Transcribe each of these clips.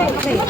𝗙𝗶𝗶𝘁𝘁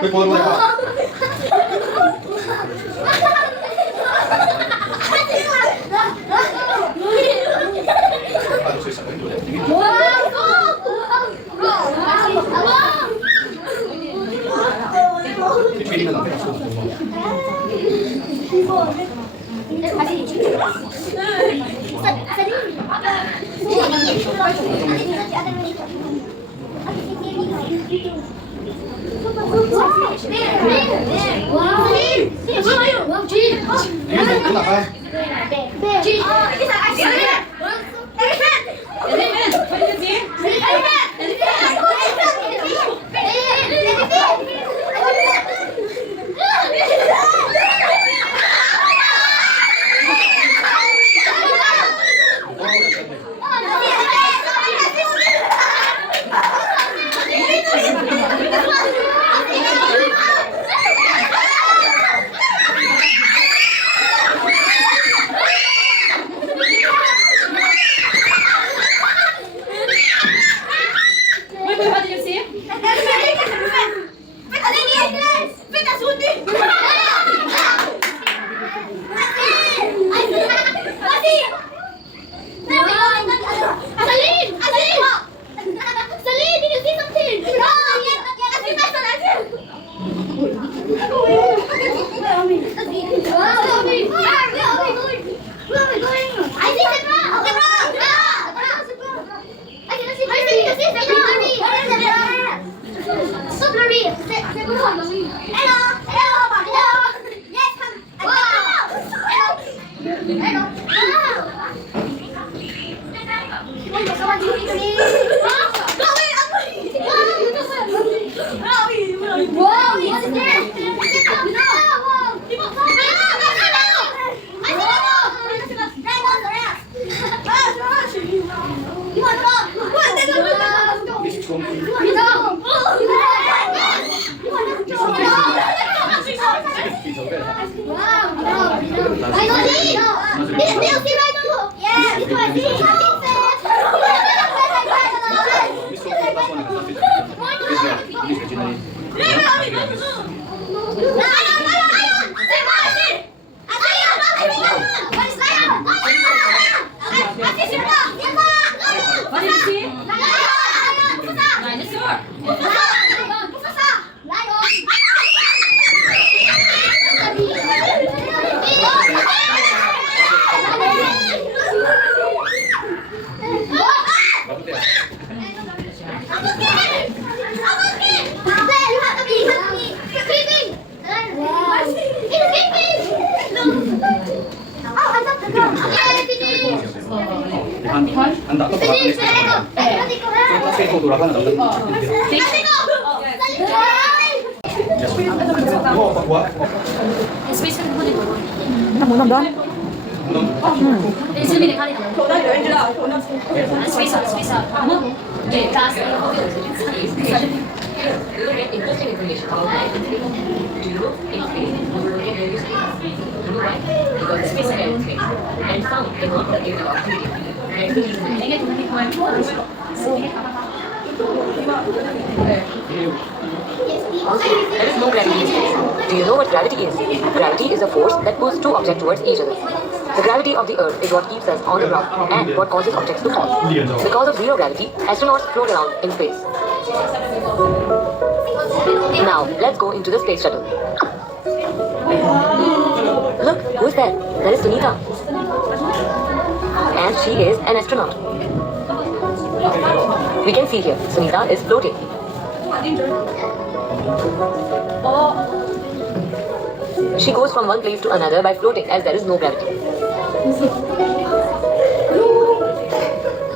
被关了啊！ Muốn làm đơn. There is no gravity in space. Do you know what gravity is? Gravity is a force that pulls two objects towards each other. The gravity of the Earth is what keeps us on the ground and what causes objects to fall. Because of zero gravity, astronauts float around in space. Now, let's go into the space shuttle. Look, who's there? That is Sunita. And she is an astronaut. We can see here, Sunita is floating. She goes from one place to another by floating as there is no gravity.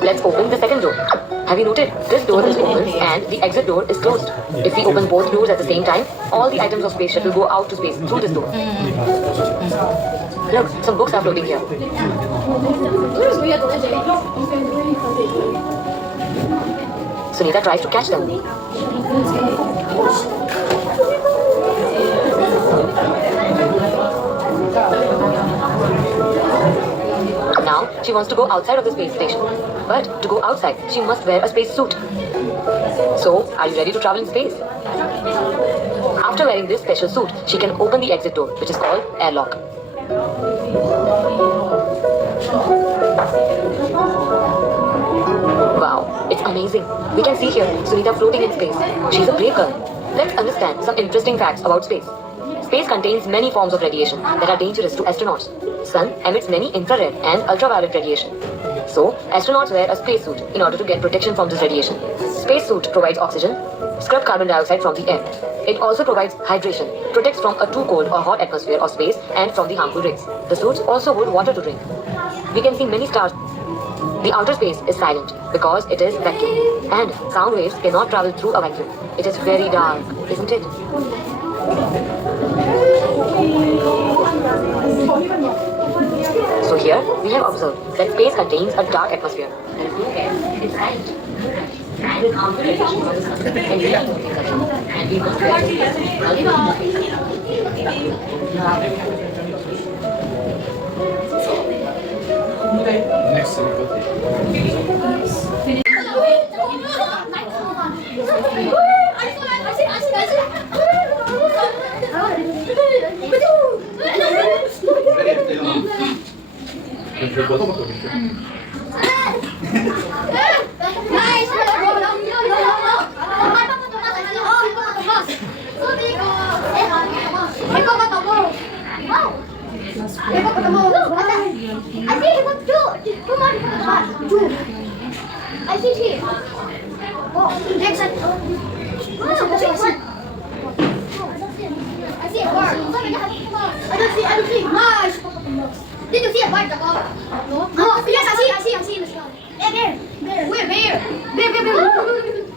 Let's open the second door. Have you noted? This door is open and the exit door is closed. If we open both doors at the same time, all the items of space shuttle go out to space through this door. Look, some books are floating here. Sunita tries to catch them. Now, she wants to go outside of the space station. But to go outside, she must wear a space suit. So, are you ready to travel in space? After wearing this special suit, she can open the exit door, which is called airlock. Wow, it's amazing. We can see here Sunita floating in space. She's a brave girl. Let's understand some interesting facts about space. Space contains many forms of radiation that are dangerous to astronauts. Sun emits many infrared and ultraviolet radiation. So, astronauts wear a spacesuit in order to get protection from this radiation. Spacesuit provides oxygen, scrub carbon dioxide from the air. It also provides hydration, protects from a too cold or hot atmosphere or space and from the harmful rays. The suits also hold water to drink. We can see many stars. The outer space is silent because it is vacuum, and sound waves cannot travel through a vacuum. It is very dark, isn't it? So here we have observed that space contains a dark atmosphere. There is no air, it's silent. And with harmful radiation from the sun, and we must Next. Did you see a bird? No. Yes, I see in the sky. Bear. Where? Bear.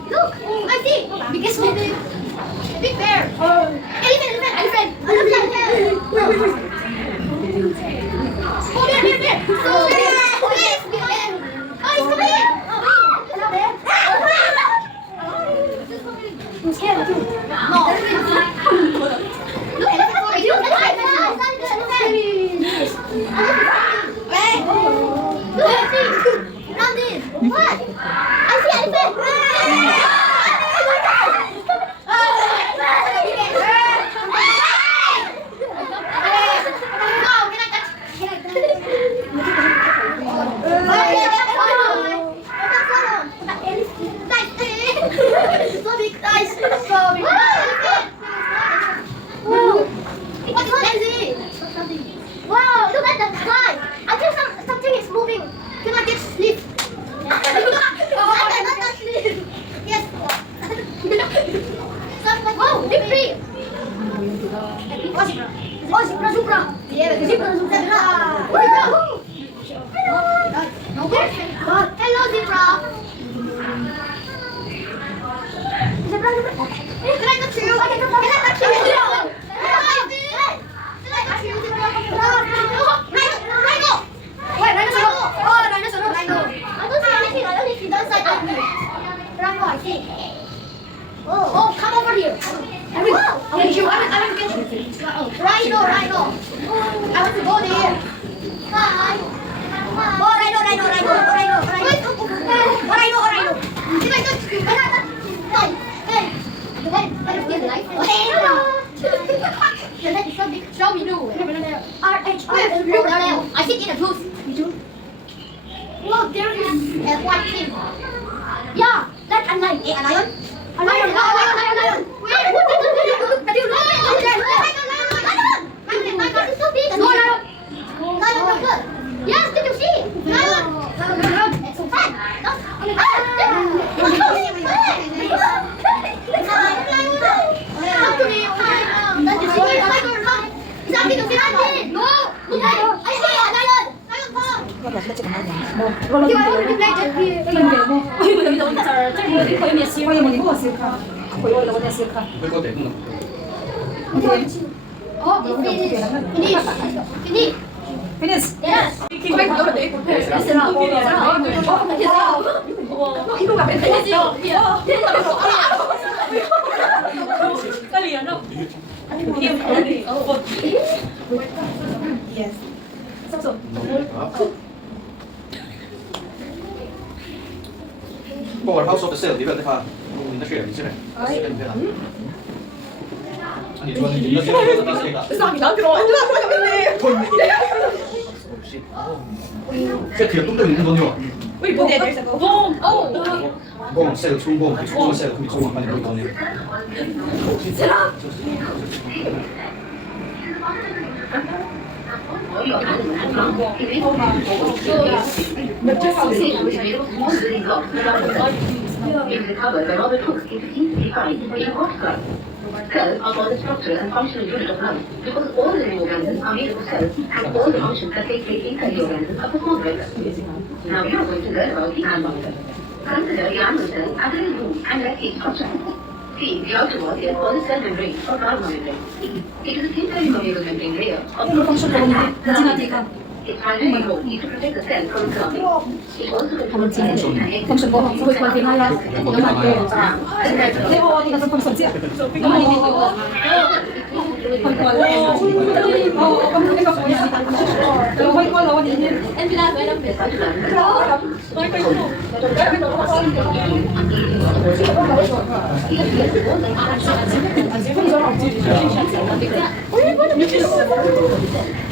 Look, I see. Biggest one. Big bear. Elephant. Oh, bear. Oh, yes, bear. Oh, it's coming in. Hello, bear. I'm scared too. No. Look, elephant for you. What? I see elephant. So big eyes. So big. Wow. What is that? Wow, look at the sky. I think something is moving. Can I get sleep? I cannot sleep. Yes. Wow, big tree. Oh, zebra. Yeah, zebra. Hello, zebra. Can I touch you? Can I touch you? Rhino. Wait, rhinoceros. Oh, rhinoceros. Rhino. I don't see anything. I only see the side of me. Rhino, I see. Oh, come over here. I will get you. Rhino. I want to go there. Hi. Oh, rhino. If I touch you, can I touch you? Hey. The head is light. The head is so big. Show me do. I sit in a booth. Look, there is a white thing. Yeah, that's a lion. A lion? A lion. Where? Lion is so big. No, lion. Yes, did you see? Lion. It's so fun. Finish. Yes. Yes. På House of the Cell 里边的话，你的血你进来，你对了。你说你的血是第四个。这铁都对你多牛。Wait, put there. There's a go. Boom. Oh. Boom, cell出 boom， 你出 cell 可以出完，把你会多牛。Cells are called the structural and functional unit of life because all living organisms are made up of cells and all the functions that take place inside the organism are performed by cells. Now we are going to learn about the animal cell. Consider the animal cell as a little room and like its structure. See, the outer wall is called the cell membrane or plasma membrane. It is a thin permeable membrane layer of protein. Its primary role is to protect the cell from clogging. It also controls the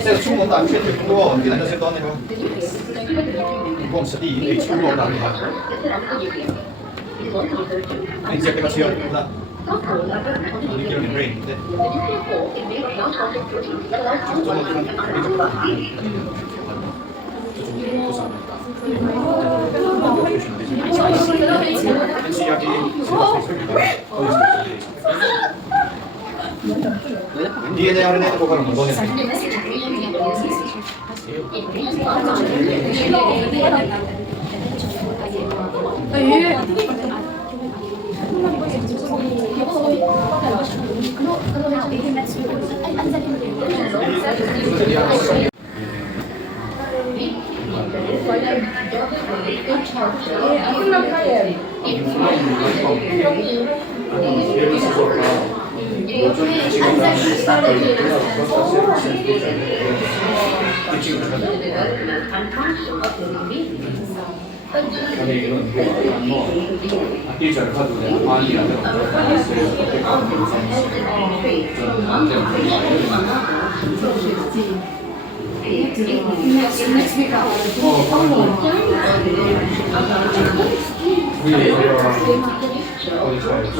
这个出门打圈挺多，你来这些多那个。光是第一类出门打的话，你这个车那。你给你 brain 对。DNA RNA とかからもどうですか。Next week. 위에 어디 사야지?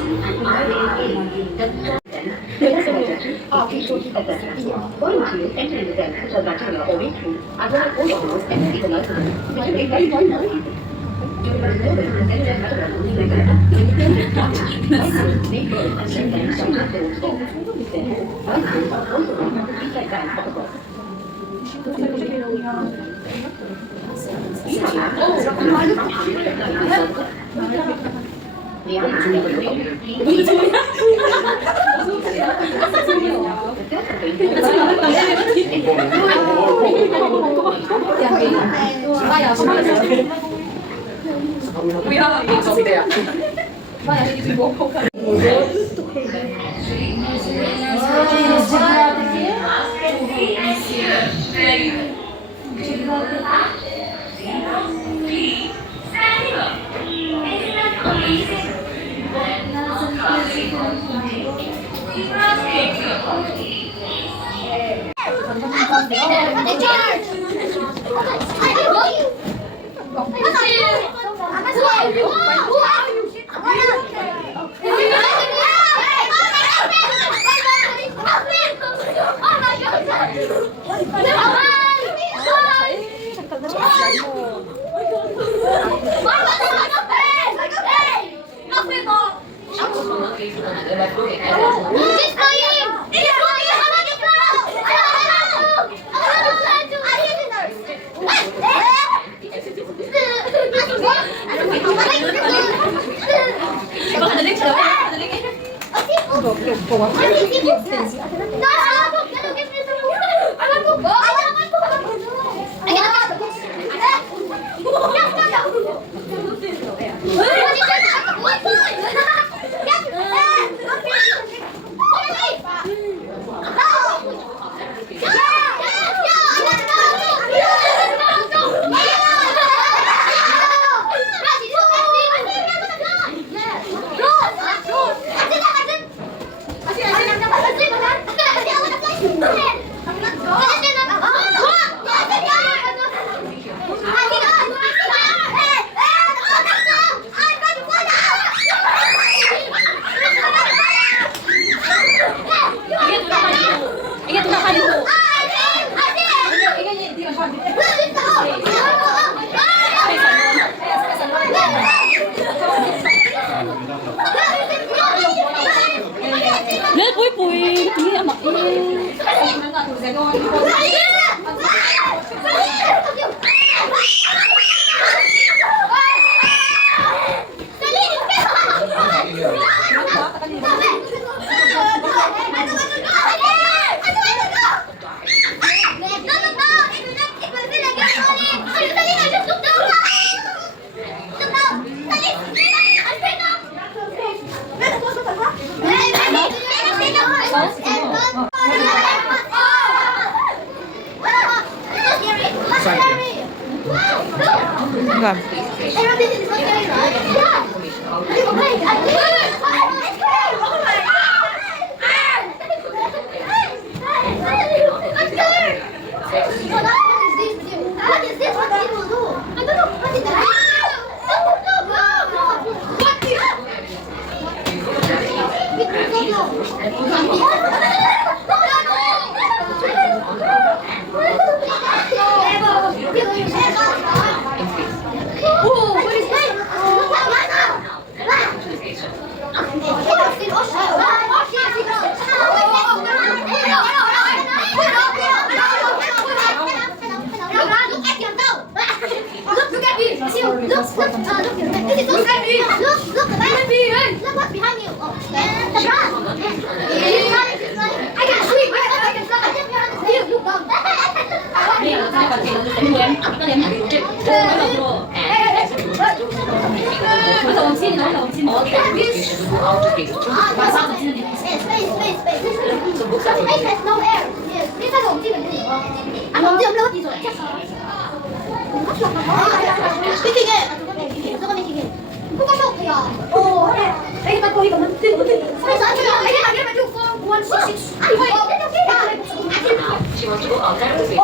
She wants to go outside of the space.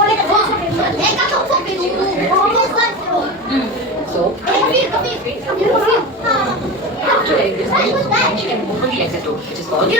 So, after wearing this, she can open the exit door, which is called Hey,